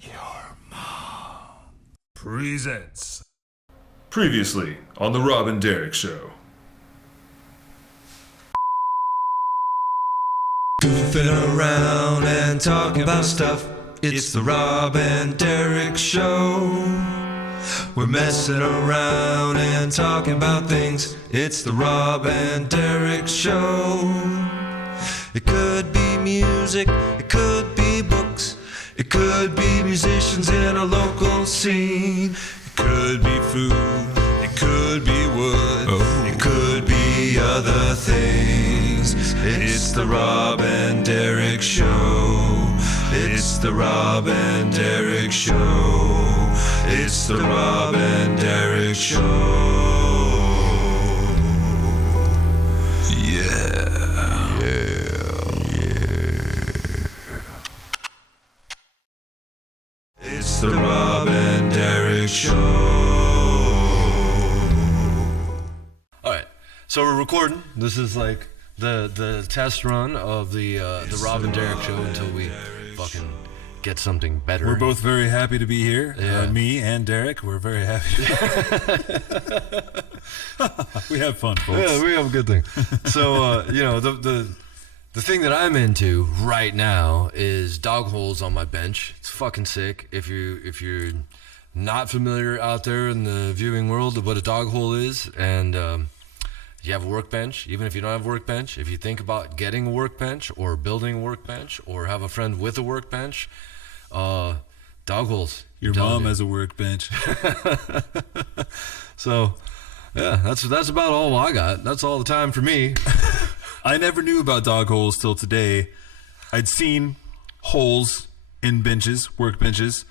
Your mom presents. Previously on the Rob and Derek Show. Goofing around and talking about stuff. It's the Rob and Derek Show. We're messing around and talking about things. It's the Rob and Derek Show. It could be music, it could be books, it could be musicians in a local scene. It could be food, it could be wood, it could be other things. It's the Rob and Derek Show. It's the Rob and Derek Show. It's the Rob and Derek Show. It's the Rob and Derek Show. Alright, so we're recording. This is like the test run of the Rob and Derek Show until we fucking get something better. We're both very happy to be here. Yeah. Me and Derek, we're very happy. We have fun, folks. Yeah, we have a good thing. So, the thing that I'm into right now is dog holes on my bench. It's fucking sick. If you're not familiar out there in the viewing world of what a dog hole is, and you have a workbench, even if you don't have a workbench, if you think about getting a workbench or building a workbench or have a friend with a workbench, dog holes. Your mom has a workbench. So, yeah, that's about all I got. That's all the time for me. I never knew about dog holes till today. I'd seen holes in benches, workbenches,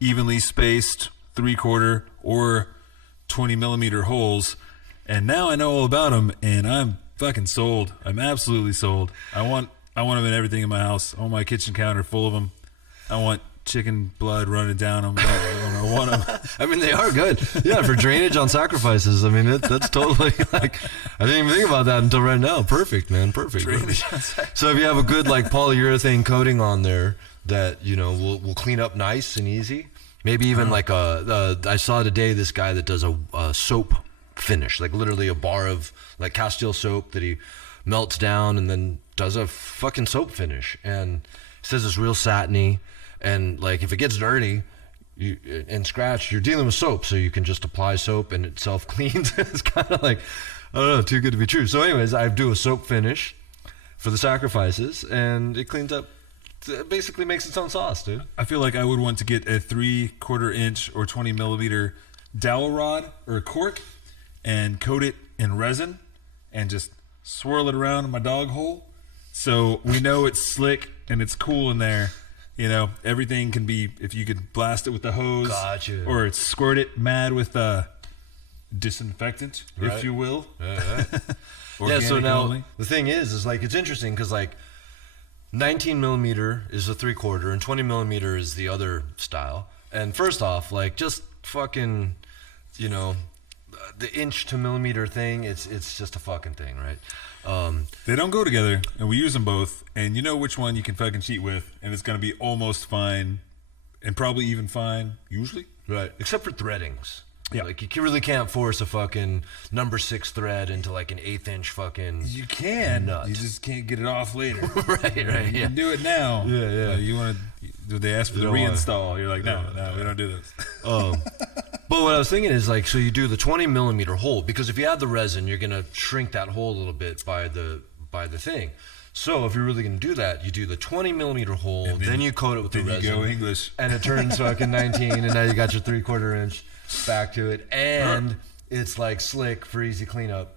evenly spaced 3/4 or 20 millimeter holes, and now I know all about them, and I'm fucking sold. I'm absolutely sold. I want them in everything in my house. I want my kitchen counter full of them. I want chicken blood running down them. I want them. I mean, they are good. Yeah, for drainage on sacrifices. I mean, that's totally like, I didn't even think about that until right now. Perfect, man. Perfect. So if you have a good like polyurethane coating on there that, will clean up nice and easy. Maybe even like I saw today this guy that does a soap finish, like literally a bar of like Castile soap that he melts down and then does a fucking soap finish. And he says it's real satiny. And like if it gets dirty and scratched, you're dealing with soap, so you can just apply soap and it self cleans. It's kind of like, I don't know, too good to be true. So anyways, I do a soap finish for the sacrifices, and it cleans up. It basically makes its own sauce, dude. I feel like I would want to get a 3/4 inch or 20 millimeter dowel rod or a cork and coat it in resin and just swirl it around in my dog hole, so we know it's slick and it's cool in there. Everything can be, if you could blast it with the hose, Gotcha. Or squirt it mad with disinfectant, Right. if you will. Yeah. Yeah, so Organic now only. the thing is like it's interesting because like 19 millimeter is a 3/4 and 20 millimeter is the other style. And first off, like just fucking, the inch to millimeter thing, it's just a fucking thing, right? They don't go together, and we use them both, and you know which one you can fucking cheat with, and it's going to be almost fine, and probably even fine, usually. Right. Except for threadings. Yeah. Like you really can't force a fucking number 6 thread into like an 1/8 inch fucking. You can. Nut. You just can't get it off later. Right. You Yeah. can do it now. Yeah. You want to? Do they ask for the don't wanna- reinstall? You're like, no, we don't do this. But what I was thinking is like, so you do the 20 millimeter hole, because if you add the resin, you're gonna shrink that hole a little bit by the thing. So if you're really gonna do that, you do the 20 millimeter hole, then you coat it with the Then resin. you go English. And it turns fucking 19, and now you got your 3/4 inch back to it, and it's like slick for easy cleanup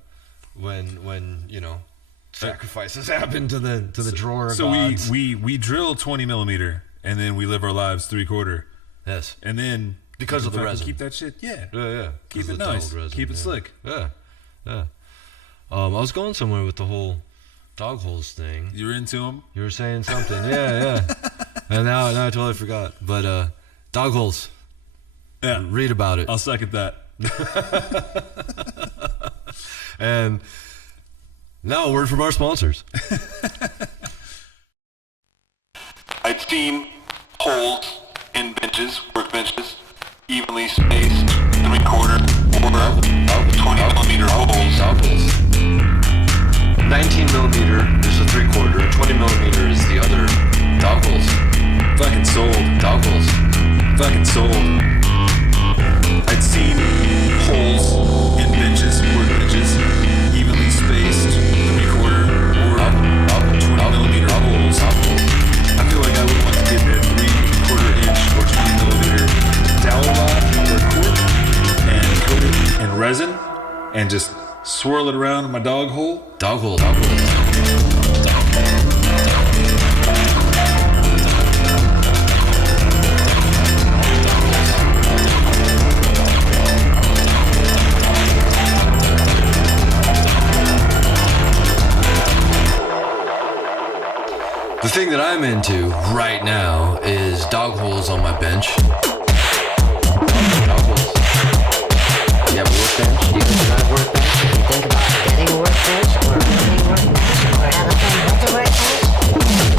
when sacrifices happen to the drawer. So gods. we drill 20 millimeter, and then we live our lives 3/4, Yes. and then Because you of the fucking resin. Keep that shit. Yeah. Yeah. Keep 'Cause it of the nice. dulled resin, Keep it yeah. slick. Yeah. I was going somewhere with the whole dog holes thing. You're into them. You were saying something. Yeah. And now I totally forgot. But dog holes. Yeah. Read about it. I'll second that. And now a word from our sponsors. I've seen holes in benches. benches, workbenches, evenly spaced, 3/4 or 20mm holes. Dog holes. 19 millimeter is the 3/4. 20 millimeter is the other. Dog holes. Fucking sold. Dog holes. Fucking sold. I'd seen holes in benches, workbenches, evenly spaced, 3/4 or 20mm holes. I feel like I would want to get that 3/4 inch or 20mm dowel rod or cord and coat it in resin and just swirl it around in my dog hole. Dog hole. Dog hole. The thing that I'm into right now is dog holes on my bench. Dog holes. You have a workbench? Do you think about a workbench? If you think about getting a workbench or owning a workbench or have a friend with a workbench,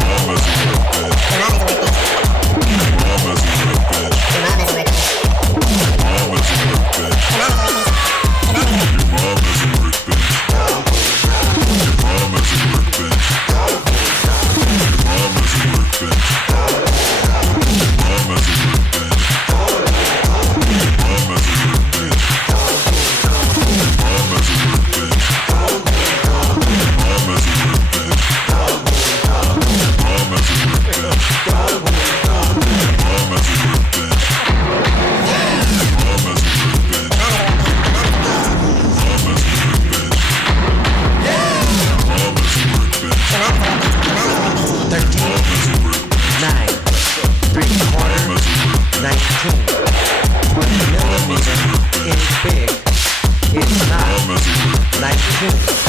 Mom has a workbench. your mom is a workbench. Mom has a workbench. Your mom is a workbench. Mom has a workbench. Your mom is a workbench. Your mom has a workbench. Your mom has a workbench. Your mom has a workbench. Your mom has a workbench. Your mom has a workbench. Your mom has a workbench. Your mom has a workbench. Your mom has a workbench. Your mom has a workbench. Is big. It's not 19.